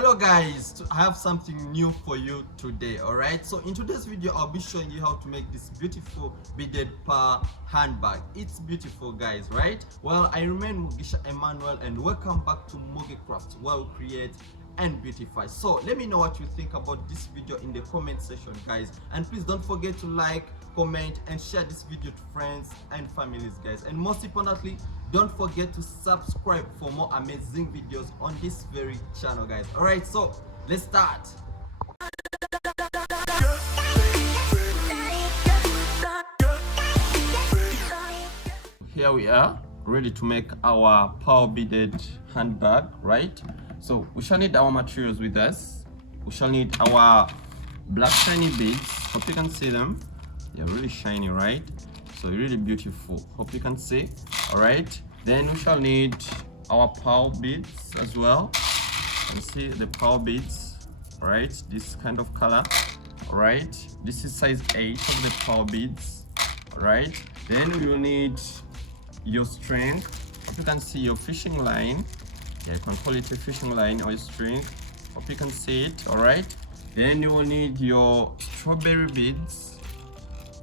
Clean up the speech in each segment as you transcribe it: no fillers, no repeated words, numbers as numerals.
Hello guys, I have something new for you today. Alright, so in today's video I'll be showing you how to make this beautiful beaded pearl handbag. It's beautiful guys, right? Well, I remain Mugisha Emmanuel and welcome back to Mugi Crafts, where we create and beautify. So let me know what you think about this video in the comment section guys, and please don't forget to like, comment and share this video to friends and families guys, and most importantly don't forget to subscribe for more amazing videos on this very channel guys. All right, so let's start. Here we are, ready to make our pearl beaded handbag, right? So we shall need our materials with us. We shall need our black shiny beads. Hope you can see them. They're really shiny, right? So really beautiful. Hope you can see. All right. Then we shall need our pearl beads as well. You can see the pearl beads. All right. This kind of color. All right. This is size 8 of the pearl beads. All right. Then we will need your string. Hope you can see your fishing line. Yeah, you can call it a fishing line or a string. Hope you can see it. All right. Then you will need your strawberry beads.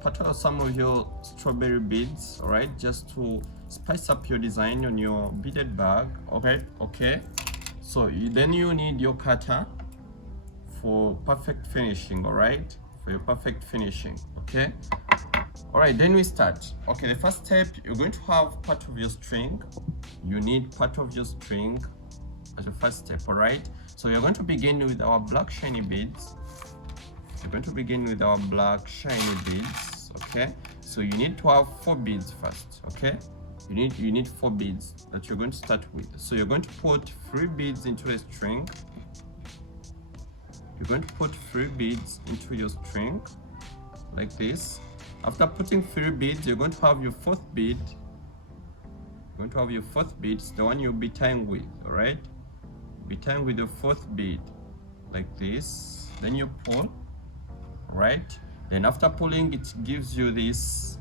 Put out some of your strawberry beads. All right, just to spice up your design on your beaded bag. Okay. So then you need your cutter for perfect finishing. All right, for your perfect finishing. Okay. All right, then we start. Okay, the first step, you're going to have part of your string. You need part of your string as your first step. All right, so you're going to begin with our black shiny beads. We're going to begin with our black shiny beads. Okay, so you need to have 4 beads first. Okay, you need 4 beads that you're going to start with. So you're going to put 3 beads into a string. You're going to put 3 beads into your string like this. After putting 3 beads, you're going to have your 4th bead. You're going to have your 4th bead, it's the one you'll be tying with. All right, be tying with your 4th bead like this. Then you pull. All right, then after pulling, it gives you this.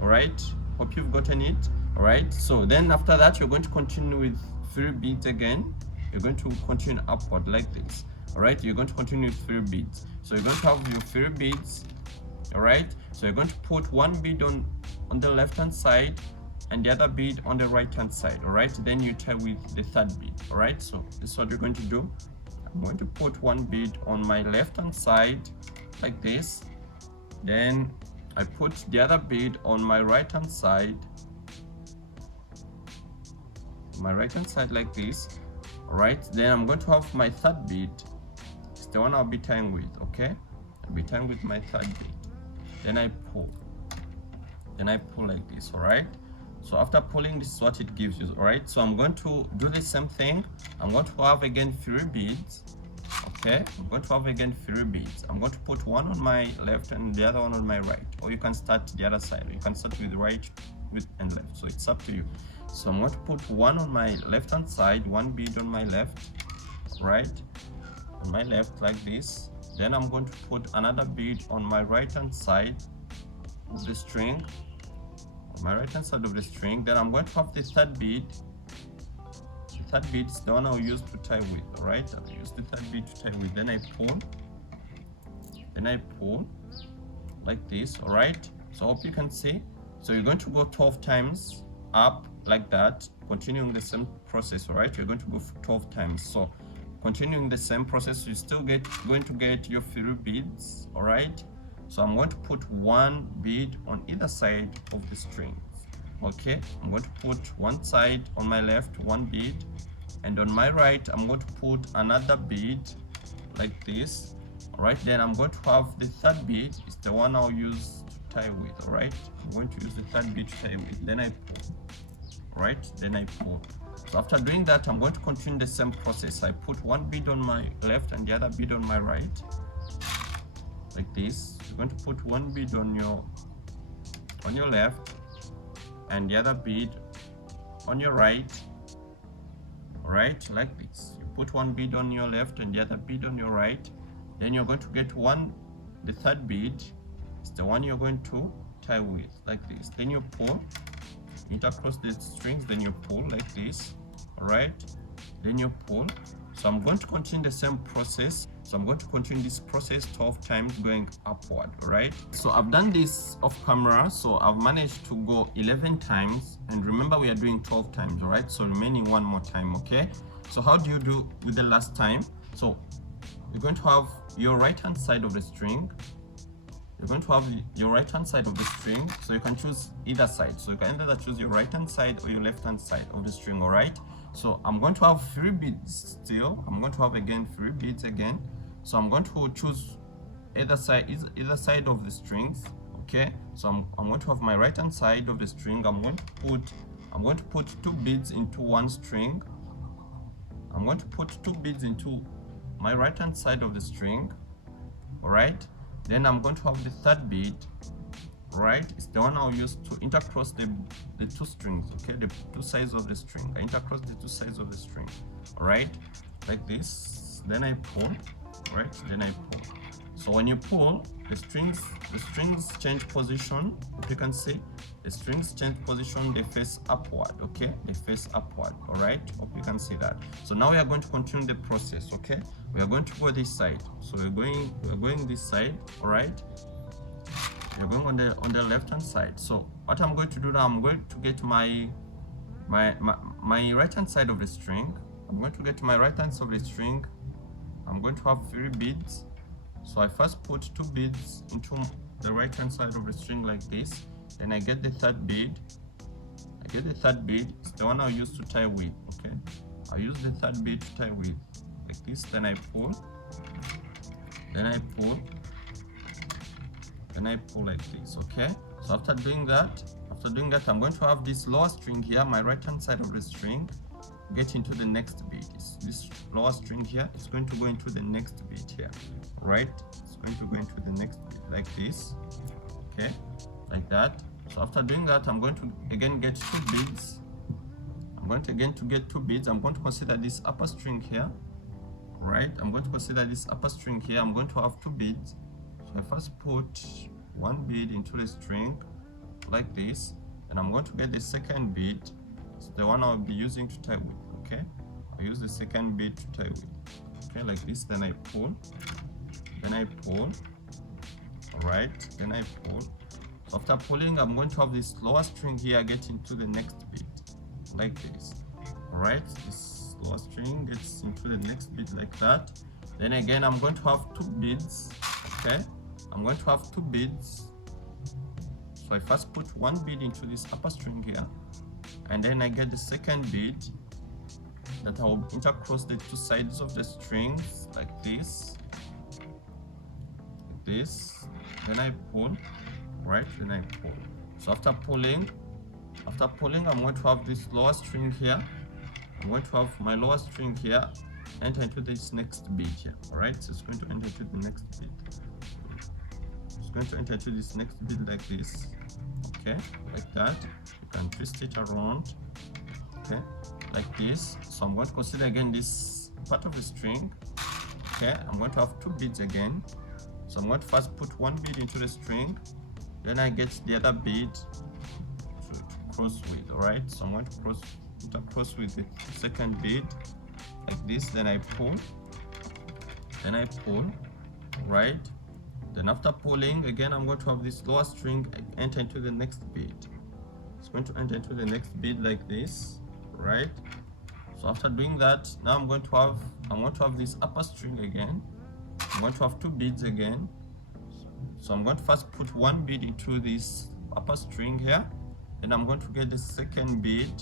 All right, hope you've gotten it. All right, so then after that, you're going to continue with 3 beads again. You're going to continue upward like this. All right, you're going to continue with 3 beads. So you're going to have your 3 beads. All right, so you're going to put 1 bead on the left hand side and the other bead on the right hand side. All right, then you tie with the 3rd bead. All right, so this is what you're going to do. I'm going to put 1 bead on my left hand side like this. Then I put the other bead on my right hand side. Like this. All right, then I'm going to have my 3rd bead. It's the one I'll be tying with. Okay, I'll be tying with my 3rd bead. Then I pull like this. All right, so after pulling, this is what it gives you. All right, so I'm going to do the same thing. I'm going to have again 3 beads. Okay, I'm going to have again 3 beads. I'm going to put 1 on my left and the other one on my right, or you can start the other side. You can start with right and left, so it's up to you. So I'm going to put 1 on my left hand side, 1 bead on my left, right, on my left like this. Then I'm going to put another bead on my right hand side of the string, Then I'm going to have the 3rd bead. The 3rd bead is the one I'll use to tie with. All right, I'll use the 3rd bead to tie with. Then I pull like this. All right, so I hope you can see. So you're going to go 12 times up like that, continuing the same process. All right, you're going to go 12 times. So continuing the same process, you're still going to get your 3 beads. All right, so I'm going to put 1 bead on either side of the string. Okay, I'm going to put one side on my left, 1 bead, and on my right I'm going to put another bead like this. All right, then I'm going to have the 3rd bead. It's the one I'll use to tie with. All right, I'm going to use the 3rd bead to tie with. Then I pull. All right, then I pull. So after doing that, I'm going to continue the same process. I put 1 bead on my left and the other bead on my right like this. You're going to put 1 bead on your left and the other bead on your right. All right, like this. You put 1 bead on your left and the other bead on your right. Then you're going to get the 3rd bead. It's the one you're going to tie with like this. Then you pull intercross the strings, then you pull like this. All right, then you pull. So I'm going to continue the same process. So I'm going to continue this process 12 times going upward, all right? So I've done this off camera, so I've managed to go 11 times, and remember we are doing 12 times, all right? So remaining one more time, okay? So how do you do with the last time? So you're going to have your right hand side of the string. You're going to have your right hand side of the string, so you can choose either side. So you can either choose your right hand side or your left hand side of the string, all right? So I'm going to have 3 beads still. I'm going to have again 3 beads again. So I'm going to choose either side of the strings, okay? So I'm going to have my right hand side of the string. I'm going to put 2 beads into one string. I'm going to put 2 beads into my right hand side of the string, all right? Then I'm going to have the 3rd bead, right? It's the one I'll use to intercross the 2 strings, okay? The 2 sides of the string. I intercross the 2 sides of the string, all right? Like this. Then I pull, right? Then I pull. So when you pull, the strings change position. If you can see, the strings change position, they face upward, okay? They face upward, all right? Hope you can see that. So now we are going to continue the process, okay? We are going to go this side. So we're going this side, all right? We're going on the left hand side. So what I'm going to do now, I'm going to get my right hand side of the string. I'm going to get my right hand side of the string. I'm going to have 3 beads. So I first put 2 beads into the right hand side of the string like this. Then I get the 3rd bead. I get the 3rd bead. It's the one I'll use to tie with, okay? I'll use the 3rd bead to tie with like this. Then I pull. Then I pull. Then I pull like this, okay? So after doing that, I'm going to have this lower string here, my right hand side of the string, get into the next bead. This lower string here is going to go into the next bead here, right? It's going to go into the next bead like this, okay? Like that. So after doing that, I'm going to again get 2 beads. I'm going to again to get 2 beads. I'm going to consider this upper string here, right? I'm going to consider this upper string here. I'm going to have 2 beads. So I first put 1 bead into the string like this, and I'm going to get the 2nd bead. It's the one I'll be using to tie with, okay? I'll use the 2nd bead to tie with, okay, like this. Then I pull, all right? Then I pull. So after pulling, I'm going to have this lower string here get into the next bead like this, all right? This lower string gets into the next bead like that. Then again, I'm going to have 2 beads, okay? I'm going to have 2 beads. So I first put 1 bead into this upper string here, and then I get the 2nd bead that I will intercross the 2 sides of the strings like this, Then I pull, right? Then I pull. So after pulling, I'm going to have this lower string here. I'm going to have my lower string here enter into this next bead here, all right? So it's going to enter into the next bead. It's going to enter into this next bead like this, okay? Like that. You can twist it around, okay? Like this. So I'm going to consider again this part of the string, okay? I'm going to have 2 beads again. So I'm going to first put 1 bead into the string, then I get the other bead to cross with, all right? So I'm going to cross with the 2nd bead like this. Then I pull, right? Then after pulling again, I'm going to have this lower string enter into the next bead. It's going to enter into the next bead like this, right? So after doing that, now I'm going to have this upper string again. I'm going to have 2 beads again. So I'm going to first put 1 bead into this upper string here, and I'm going to get the 2nd bead.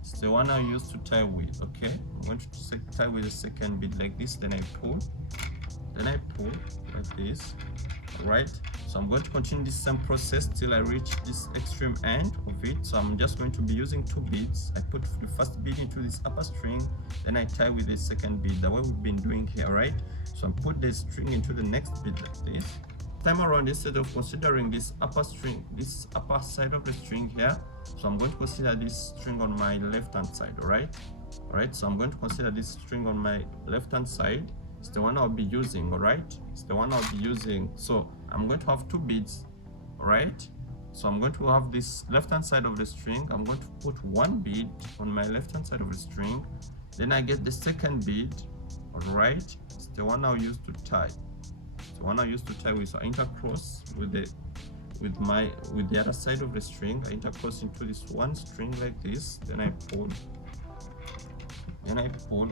It's the one I use to tie with, okay? I'm going to tie with the 2nd bead like this. Then I pull like this, all right? So I'm going to continue this same process till I reach this extreme end of it. So I'm just going to be using 2 beads. I put the first bead into this upper string, then I tie with the 2nd bead, the way we've been doing here, right? So I put the string into the next bead like this. Time around, instead of considering this upper string, this upper side of the string here, so I'm going to consider this string on my left hand side, all right? So I'm going to consider this string on my left hand side. It's the one I'll be using, all right? It's the one I'll be using. So I'm going to have 2 beads, all right? So I'm going to have this left hand side of the string. I'm going to put 1 bead on my left hand side of the string. Then I get the second bead. All right, it's the one I'll use to tie. It's the one I used to tie with. So I intercross with the other side of the string. I intercross into this one string like this. Then I pull.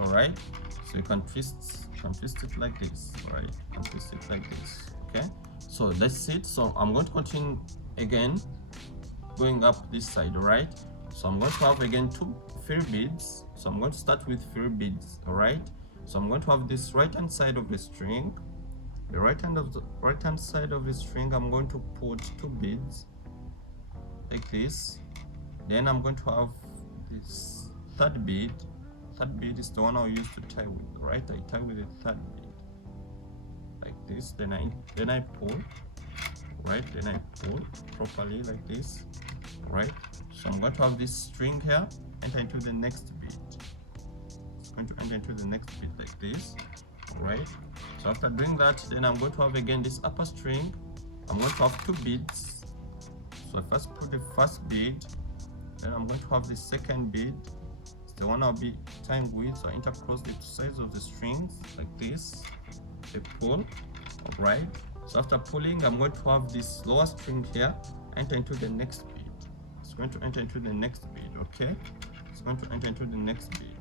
All right. So you can twist it like this. All right, you can twist it like this. Okay. So that's it. So I'm going to continue again, going up this side. All right. So I'm going to have again 2 fill beads. So I'm going to start with fill beads. All right. So I'm going to have this right hand side of the string. The right hand side of the string, I'm going to put 2 beads like this. Then I'm going to have this third bead. Third bead is the one I'll use to tie with. Right, I tie with the third bead like this. Then I pull. Right, then I pull properly like this. Right. So I'm going to have this string here enter into the next bead. It's going to enter into the next bead like this. All right. So after doing that, then I'm going to have again this upper string. I'm going to have 2 beads. So I first put the first bead, then I'm going to have the second bead. It's the one I'll be tying with. So I intercross the 2 sides of the strings like this. I pull. All right. So after pulling, I'm going to have this lower string here enter into the next bead. It's going to enter into the next bead. Okay. It's going to enter into the next bead.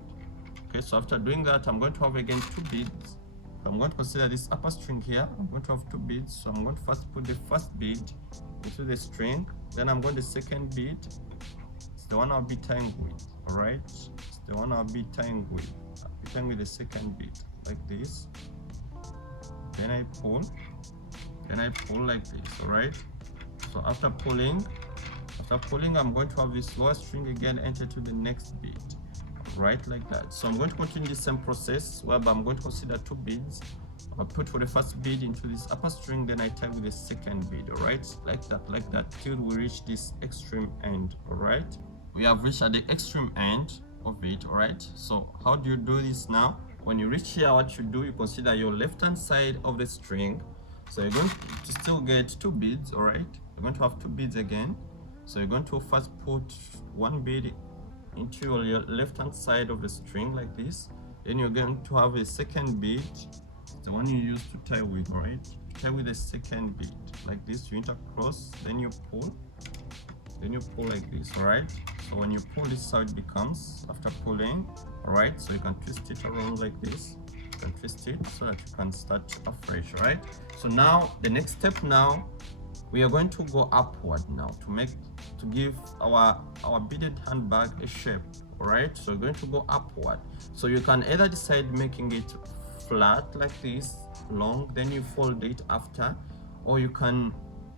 Okay. So after doing that, I'm going to have again 2 beads. I'm going to consider this upper string here. I'm going to have 2 beads. So I'm going to first put the first bead into the string. Then I'm going to the second bead. It's the one I'll be tying with. All right. It's the one I'll be tying with. I'll be tying with the second bead like this. Then I pull. Then I pull like this. All right. So after pulling, I'm going to have this lower string again enter to the next bead. Right, like that. So I'm going to continue the same process whereby I'm going to consider 2 beads. I'll put for the first bead into this upper string, then I tie with the second bead. All right, like that till we reach this extreme end. All right, we have reached at the extreme end of it. All right, so how do you do this now? When you reach here, what you do, you consider your left hand side of the string. So you're going to still get 2 beads. All right, you're going to have 2 beads again. So you're going to first put 1 bead into your left hand side of the string like this. Then you're going to have a second bead, the one you use to tie with. All right, tie with the second bead like this. You intercross, then you pull like this. All right, so when you pull, this is how it becomes after pulling. All right, so you can twist it around like this. You can twist it so that you can start afresh. All right, so now the next step, now we are going to go upward now to give our beaded handbag a shape. All right, so we're going to go upward. So you can either decide making it flat like this, long, then you fold it after, or you can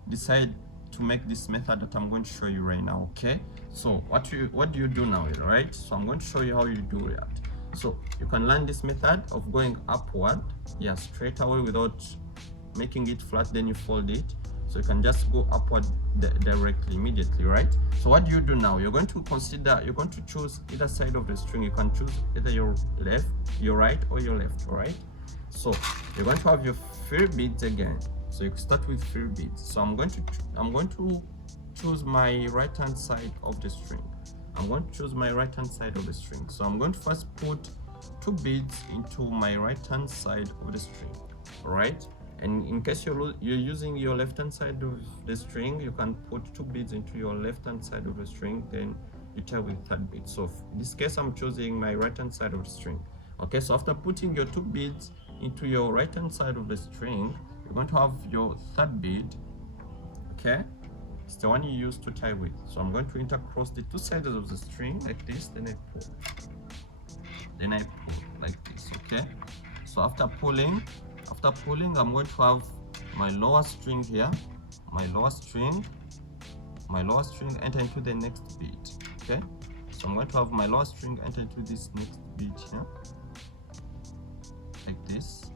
decide to make this method that I'm going to show you right now. Okay, so what do you do now? All right, so I'm going to show you how you do that. So you can learn this method of going upward, yeah, straight away without making it flat, then you fold it. So you can just go upward directly, immediately, right? So what do you do now? You're going to choose either side of the string. You can choose either your left, your right, or your left, all right? So you're going to have your fill beads again. So you start with fill beads. So I'm going to choose my right hand side of the string. I'm going to choose my right hand side of the string. So I'm going to first put 2 beads into my right hand side of the string, all right? And in case you're using your left hand side of the string, you can put 2 beads into your left hand side of the string, then you tie with third bead. So in this case, I'm choosing my right hand side of the string. Okay, so after putting your 2 beads into your right hand side of the string, you're going to have your third bead. Okay, it's the one you use to tie with. So I'm going to intercross the 2 sides of the string like this, then I pull like this. Okay, so after pulling, I'm going to have my lower string here, my lower string enter into the next bead. Okay, so I'm going to have my lower string enter into this next bead here like this.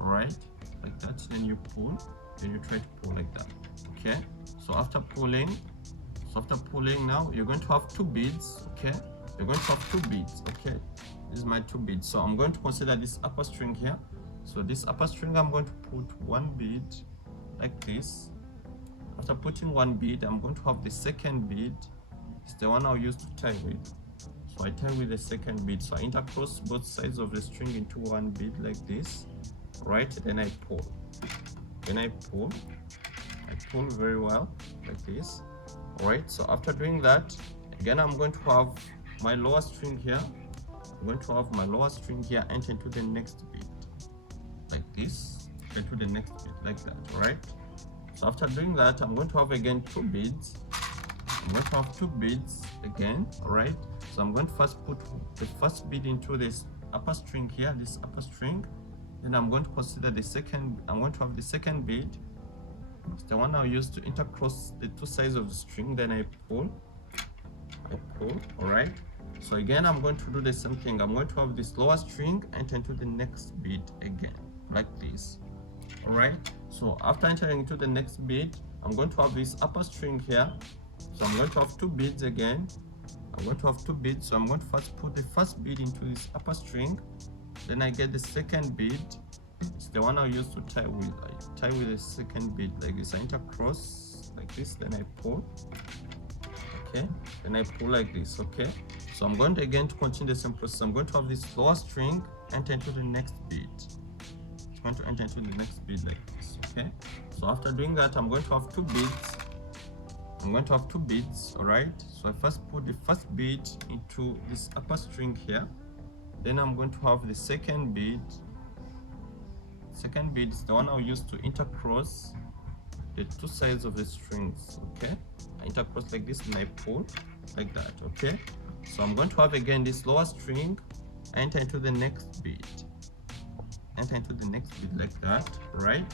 All right, like that. Then you pull, then you try to pull like that. Okay, so after pulling now, you're going to have 2 beads. Okay, you're going to have 2 beads. Okay, this is my 2 beads. So I'm going to consider this upper string here. So this upper string, I'm going to put 1 bead like this. After putting 1 bead, I'm going to have the second bead. It's the one I'll use to tie with. So I tie with the second bead. So I intercross both sides of the string into one bead like this, right? Then I pull. Then I pull very well like this. All right, so after doing that, again I'm going to have my lower string here. I'm going to have my lower string here enter into the next bead like this, into the next bead like that. All right, so after doing that, I'm going to have again two beads. I'm going to have two beads again. All right, so I'm going to first put the first bead into this upper string here, this upper string. Then I'm going to consider the second. I'm going to have the second bead. It's the one I'll use to intercross the two sides of the string. Then I pull. All right, so again I'm going to do the same thing. I'm going to have this lower string enter into the next bead again like this. All right, so after entering into the next bead, I'm going to have this upper string here. So I'm going to have two beads again. I'm going to have two beads, so I'm going to first put the first bead into this upper string. Then I get the second bead. It's the one I'll use to tie with. I tie with the second bead like this. I intercross like this, then I pull. Okay, then I pull like this. Okay, so I'm going to again to continue the same process. I'm going to have this lower string enter into the next bead. It's going to enter into the next bead like this. Okay, so after doing that, I'm going to have two beads. All right, so I first put the first bead into this upper string here. Then I'm going to have the second bead. Second bead is the one I'll use to intercross the two sides of the strings. Okay, I intercross like this and I pull like that. Okay, so I'm going to have again this lower string enter into the next bead, like that, right?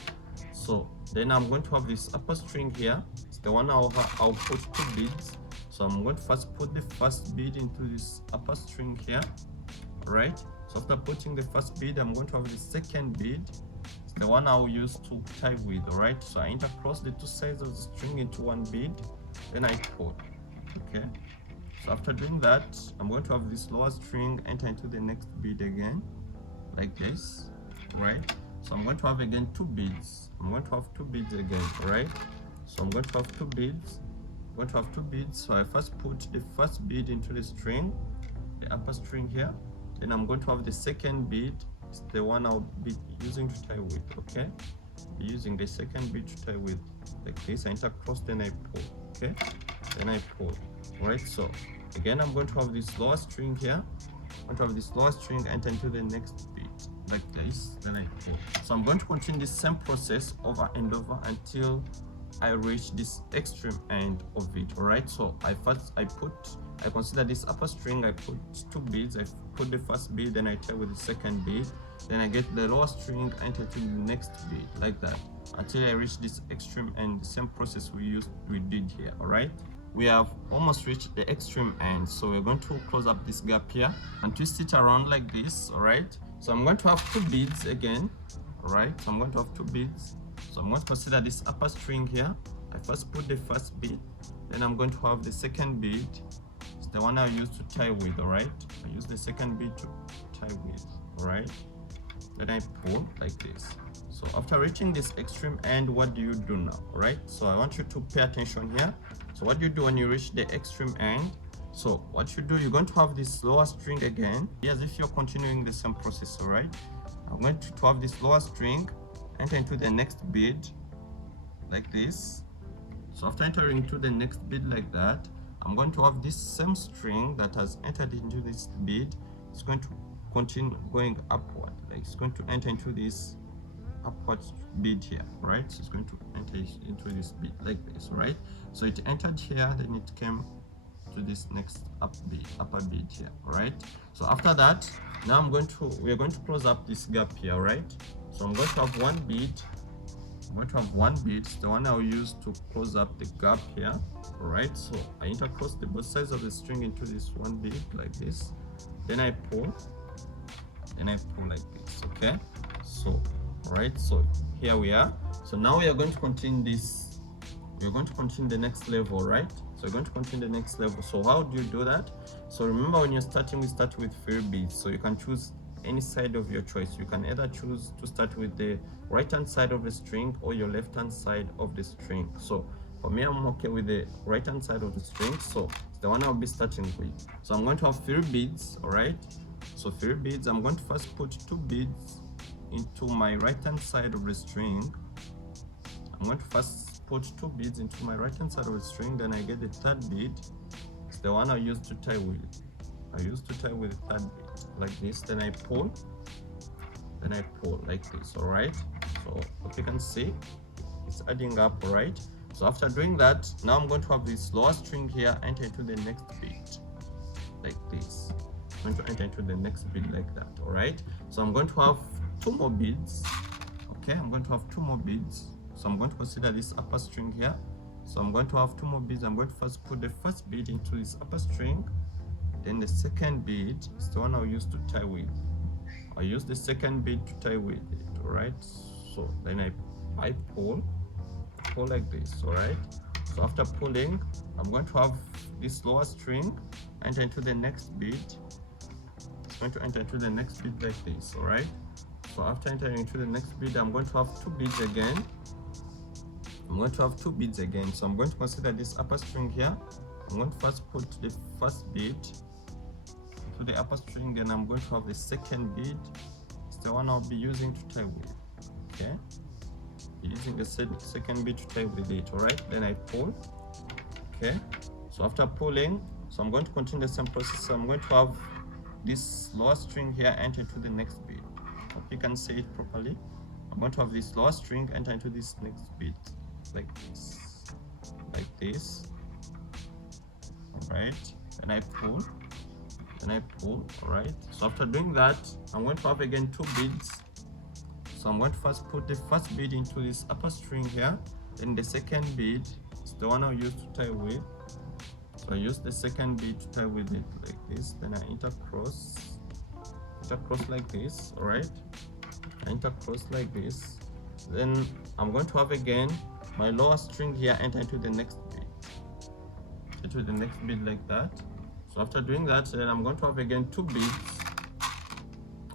So then I'm going to have this upper string here. It's the one I'll put two beads. So I'm going to first put the first bead into this upper string here. Right, so after putting the first bead, I'm going to have the second bead. It's the one I'll use to tie with. All right, so I intercross the two sides of the string into one bead, then I pull. Okay, so after doing that, I'm going to have this lower string enter into the next bead again like this. Right, so I'm going to have again two beads. Again. Right, so I'm going to have two beads. So I first put the first bead into the string, the upper string here. Then I'm going to have the second bead. It's the one I'll be using to tie with. Okay, using the second bead to tie with like this. I intercross, then I pull. Okay, then I pull. All right, so again I'm going to have this lower string here. Enter into the next bead like this, then I pull. So I'm going to continue the same process over and over until I reach this extreme end of it. All right, so I consider this upper string. I put two beads. I put the first bead, then I tie with the second bead. Then I get the lower string, enter to the next bead like that until I reach this extreme end. The same process we did here. All right, we have almost reached the extreme end, so we're going to close up this gap here and twist it around like this. All right, so I'm going to have two beads again. All right, so I'm going to have two beads. So I'm going to consider this upper string here. I first put the first bead, then I'm going to have the second bead. It's the one I use to tie with. All right, I use the second bead to tie with. All right, then I pull like this. So after reaching this extreme end, what do you do now? All right, so I want you to pay attention here. So what you do when you reach the extreme end, so what you do, you're going to have this lower string again, as if you're continuing the same process. All right, I'm going to have this lower string enter into the next bead like this. So after entering into the next bead like that, I'm going to have this same string that has entered into this bead. It's going to continue going upward, like it's going to enter into this upward bead here, right? So it's going to enter into this bead like this, right? So it entered here, then it came to this next upper bead here, right? So after that, now we're going to close up this gap here, right? So I'm going to have one bead. It's the one I'll use to close up the gap here. All right, so I intercross the both sides of the string into this one bead like this. Then I pull, like this. Okay, so all right, so here we are. So now we are going to continue this. We're going to continue the next level, right? So we're going to continue the next level. So how do you do that? So remember, when you're starting, we start with 3 beads. So you can choose any side of your choice. You can either choose to start with the right hand side of the string or your left hand side of the string. So For me, I'm okay with the right hand side of the string, so it's the one I'll be starting with. So I'm going to have 3 beads, all right? So 3 beads. I'm going to first put 2 beads into my right hand side of the string. I'm going to first put 2 beads into my right hand side of the string, then I get the 3rd bead. It's the one I use to tie with. I use to tie with the 3rd bead like this, then I pull like this, all right? So if you can see, it's adding up, all right? So after doing that, now I'm going to have this lower string here enter into the next bead like this. I'm going to enter into the next bead like that, all right? So I'm going to have 2 more beads. Okay, I'm going to have 2 more beads. So I'm going to consider this upper string here. So I'm going to have 2 more beads. I'm going to first put the first bead into this upper string, then the 2nd bead is the one I'll use to tie with. I use the 2nd bead to tie with it, all right? So then I pull like this, all right? So after pulling, I'm going to have this lower string enter into the next bead. It's going to enter into the next bead like this, all right? So after entering into the next bead, I'm going to have 2 beads again. So I'm going to consider this upper string here. I'm going to first put the first bead to the upper string, then I'm going to have the 2nd bead. It's the one I'll be using to tie with. Okay, using the 2nd bead to tie with it, all right? Then I pull. Okay, so after pulling, so I'm going to continue the same process. So I'm going to have this lower string here enter into the next bead. Hope you can see it properly. I'm going to have this lower string enter into this next bead like this, all right? Then I pull, all right? So after doing that, I'm going to have again 2 beads. So I'm going to first put the first bead into this upper string here, then the 2nd bead is the one I'll use to tie with. So I use the 2nd bead to tie with it like this, then I intercross like this, all right? I intercross like this. Then I'm going to have again my lower string here enter into the next bead, like that. So after doing that, then I'm going to have again 2 beads.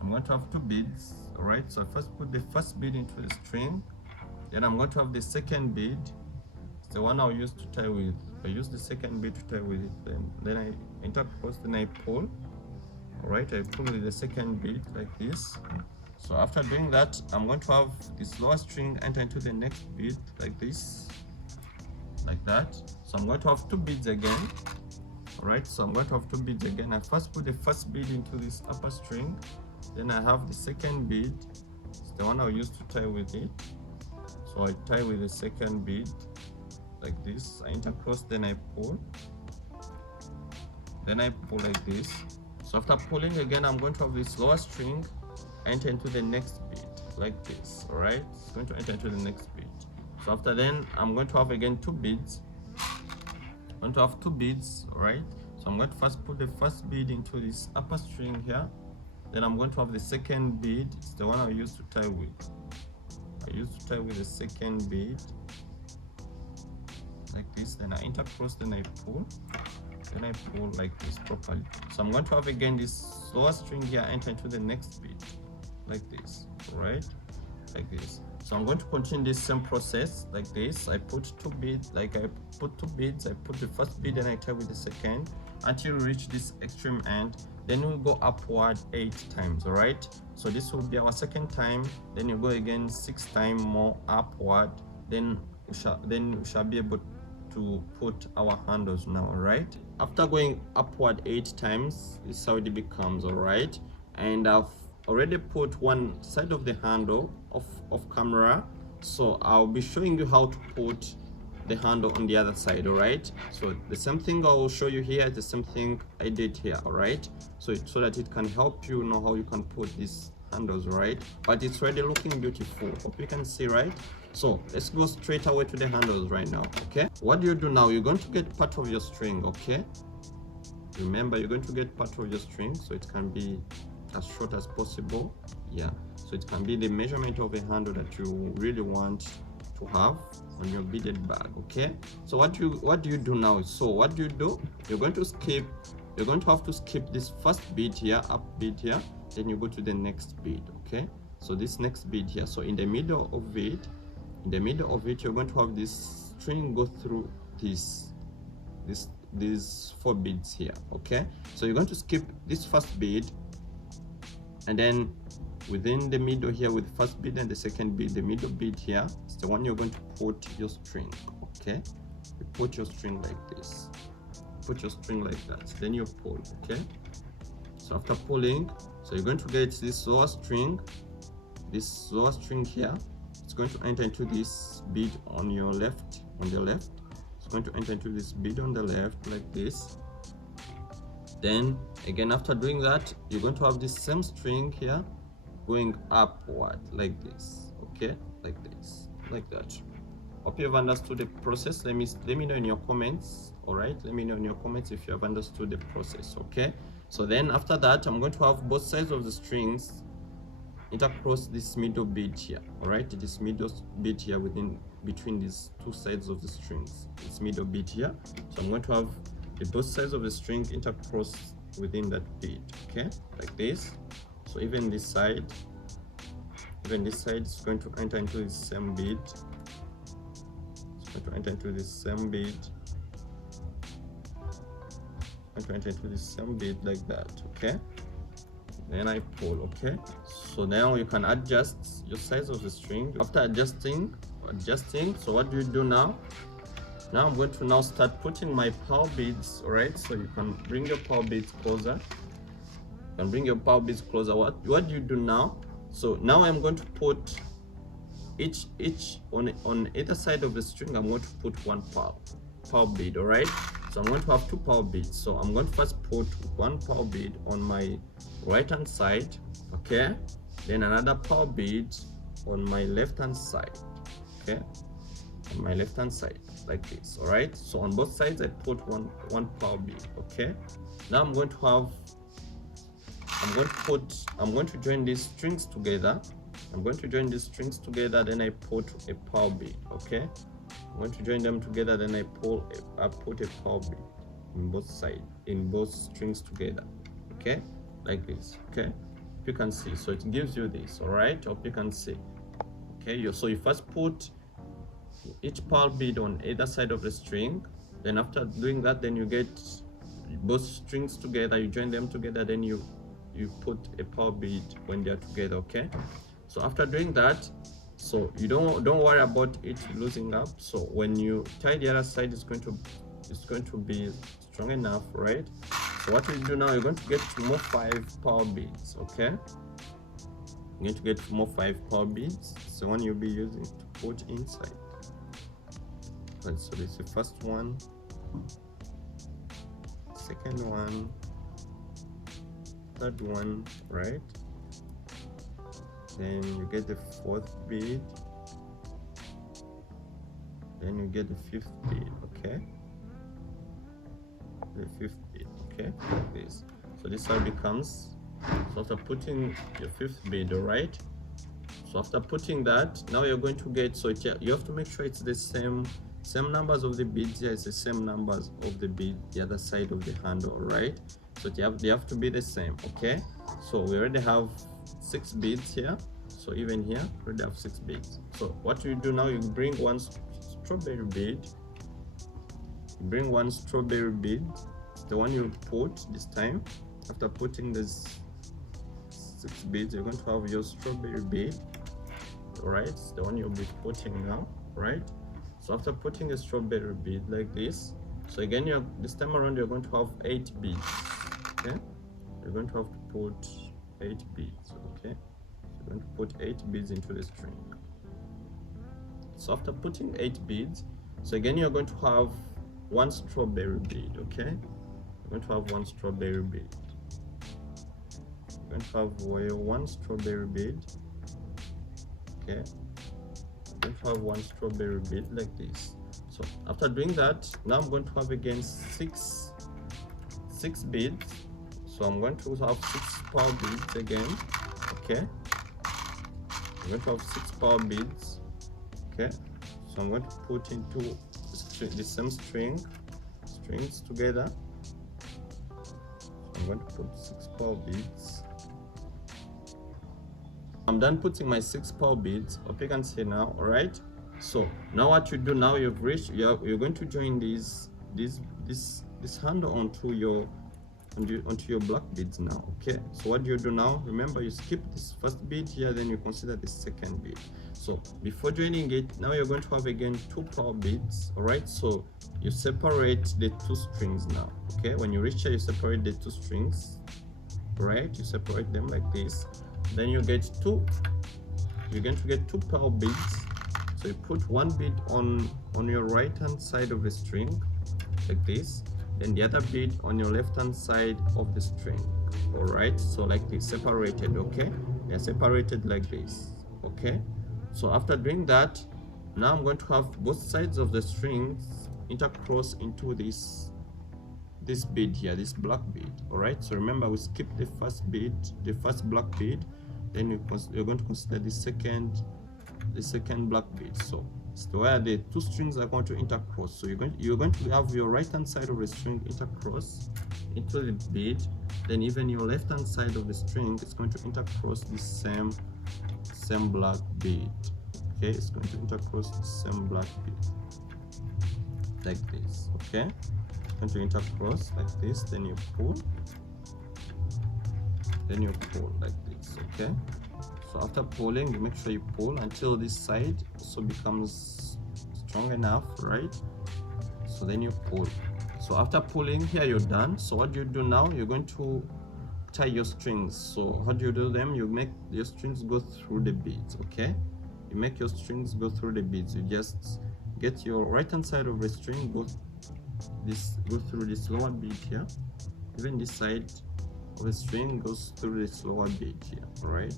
I'm going to have 2 beads, all right? So I first put the first bead into the string, then I'm going to have the 2nd bead. It's the one I'll use to tie with. I use the 2nd bead to tie with it, then I intercross, then I pull, all right? I pull with the 2nd bead like this. So after doing that, I'm going to have this lower string enter into the next bead like this, like that. So I'm going to have 2 beads again, all right? So I'm going to have 2 beads again. I first put the first bead into this upper string, then I have the 2nd bead. It's the one I'll use to tie with it. So I tie with the 2nd bead like this. I intercross, then I pull, like this. So after pulling again, I'm going to have this lower string enter into the next bead like this, all right? It's going to enter into the next bead. So after then, I'm going to have again 2 beads. I'm going to have 2 beads, all right? So I'm going to first put the first bead into this upper string here, then I'm going to have the 2nd bead. It's the one I use to tie with. I use to tie with the 2nd bead like this, then I intercross, then I pull, like this properly. So I'm going to have again this lower string here enter into the next bead like this, all right? Like this. So I'm going to continue this same process like this. I put 2 beads, I put the first bead and I tie with the 2nd until we reach this extreme end. Then we'll go upward 8 times, all right? So this will be our 2nd time. Then you go again 6 times more upward. Then we shall be able to put our handles now, all right? After going upward 8 times, this is how it becomes, all right? And I've already put one side of the handle off camera, so I'll be showing you how to put the handle on the other side, all right? So the same thing I will show you here is the same thing I did here, all right? So that it can help you know how you can put these handles, right? But it's already looking beautiful. Hope you can see, right? So let's go straight away to the handles right now. Okay, what do you do now? You're going to get part of your string. Okay, remember, you're going to get part of your string, so it can be as short as possible. Yeah, so it can be the measurement of a handle that you really want to have on your beaded bag. Okay, so what do you do now? So what do? You're going to have to skip this first bead here, up bead here, then you go to the next bead. Okay, so this next bead here, so in the middle of it, in the middle of it, you're going to have this string go through these 4 beads here. Okay, so you're going to skip this first bead, and then within the middle here with the first bead and the second bead, the middle bead here is the one you're going to put your string. Okay, you put your string like this, put your string like that, then you pull. Okay, so after pulling, so you're going to get this lower string here. It's going to enter into this bead on your left, on the left. It's going to enter into this bead on the left like this. Then again, after doing that, you're going to have this same string here going upward like this. Okay, like this, like that. Hope you've understood the process. Let me know in your comments. All right, let me know in your comments if you have understood the process. Okay, so then after that, I'm going to have both sides of the strings intercross this middle bead here. All right, this middle bead here between these 2 sides of the strings, this middle bead here. So I'm going to have the both sides of the string intercross within that bead. Okay, like this. So even this side is going to enter into the same bead. It's going to enter into the same bead. Going to enter into the same bead like that. Okay, then I pull. Okay, so now you can adjust your size of the string. After adjusting, so what do you do now? Now I'm going to now start putting my pearl beads. All right, so you can bring your pearl beads closer. You can bring your pearl beads closer. What do you do now? So now I'm going to put each on either side of the string. I'm going to put 1 pearl bead. All right, so I'm going to have 2 pearl beads. So I'm going to first put 1 pearl bead on my right hand side. Okay, then another pearl bead on my left hand side. Okay, on my left hand side like this. All right, so on both sides I put one pearl bead. Okay, now I'm going to join these strings together. Then I put a pearl bead. Okay, I'm going to join them together, then I put a pearl bead in both sides, in both strings together. Okay, like this. Okay, you can see, so it gives you this. All right, hope you can see. Okay, so you first put each pearl bead on either side of the string. Then after doing that, then you get both strings together, you join them together, then you put a pearl bead when they're together. Okay, so after doing that, so you don't worry about it losing up. So when you tie the other side, it's going to be strong enough, right? So what you do now, you're going to get more 5 pearl beads. Okay, you're going to get more 5 pearl beads. It's the one you'll be using to put inside. Right, so this is the first one, second one, third one, right? Then you get the 4th bead, then you get the 5th bead. Okay, the 5th bead. Okay, like this. So this how it becomes. So after putting your 5th bead, all right, so after putting that, now you're going to get, so you have to make sure it's the same numbers of the beads here. It's the same numbers of the bead the other side of the handle. All right, so they have to be the same. Okay, so we already have 6 beads here, so even here we already have 6 beads. So what you do now, you bring one strawberry bead, it's the one you put this time. After putting this 6 beads, you're going to have your strawberry bead. All right, it's the one you'll be putting now, right? So after putting a strawberry bead like this, so again, this time around you're going to have 8 beads. Okay, you're going to have to put 8 beads. Okay, so you're going to put 8 beads into the string. So after putting 8 beads, so again you're going to have 1 strawberry bead. Okay, you're going to have 1 strawberry bead. You're going to have 1 strawberry bead. Okay, going to have 1 strawberry bead like this. So after doing that, now I'm going to have again 6 beads. So I'm going to have 6 pearl beads again. Okay, I'm going to have 6 pearl beads. Okay, so I'm going to put into the same strings together. So I'm going to put 6 pearl beads. I'm done putting my 6 pearl beads. Hope you can see now. All right, So now what you do, now you've reached, you're going to join this handle onto your black beads now. Okay, so what do you do now? Remember, you skip this first bead here, then you consider the second bead. So before joining it, now you're going to have again 2 pearl beads. All right, so you separate the 2 strings now. Okay, when you reach here, you separate the 2 strings. Right, you separate them like this, then you get 2, you're going to get 2 pearl beads. So you put 1 bead on your right hand side of the string like this, then the other bead on your left hand side of the string. All right, so like this, separated. Okay, they're separated like this. Okay, so after doing that, now I'm going to have both sides of the strings intercross into this bead here, this black bead. All right, so remember, we skipped the first bead, the first black bead, then you're going to consider the second black bead. So it's where the 2 strings are going to intercross. So you're going to have your right hand side of the string intercross into the bead, then even your left hand side of the string is going to intercross the same black bead. Okay, it's going to intercross the same black bead like this. Okay, going to intercross like this, then you pull, like this. Okay, so after pulling, you make sure you pull until this side also becomes strong enough, right? So then you pull. So after pulling here, you're done. So what do you do now? You're going to tie your strings. So how do you do them? You make your strings go through the beads. Okay, you make your strings go through the beads. You just get your right hand side of the string, go through this lower bead here, even this side of the string goes through this lower bead here. All right,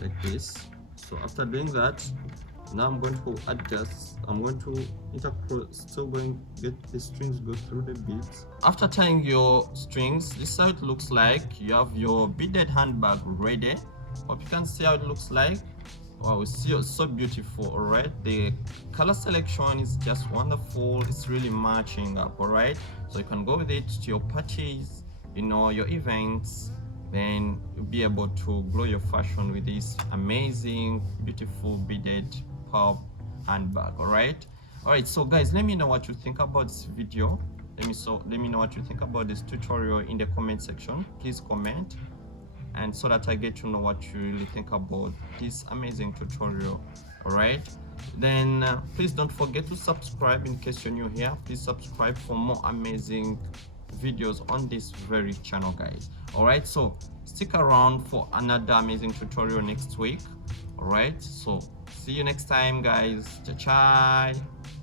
like this. So after doing that, now I'm going to adjust, I'm going to intercross, still going to get the strings go through the beads. After tying your strings, this is how it looks like. You have your beaded handbag ready. Hope you can see how it looks like. Wow, it's so beautiful. All right, the color selection is just wonderful. It's really matching up. All right, so you can go with it to your parties, you know, your events, then you'll be able to glow your fashion with this amazing, beautiful beaded pearl handbag. All right, so guys, let me know what you think about this video. Let me know what you think about this tutorial in the comment section. Please comment, and so that I get to know what you really think about this amazing tutorial. All right, then please don't forget to subscribe in case you're new here. Please subscribe for more amazing videos on this very channel, guys. All right, so stick around for another amazing tutorial next week. All right, so see you next time, guys. Ciao, ciao.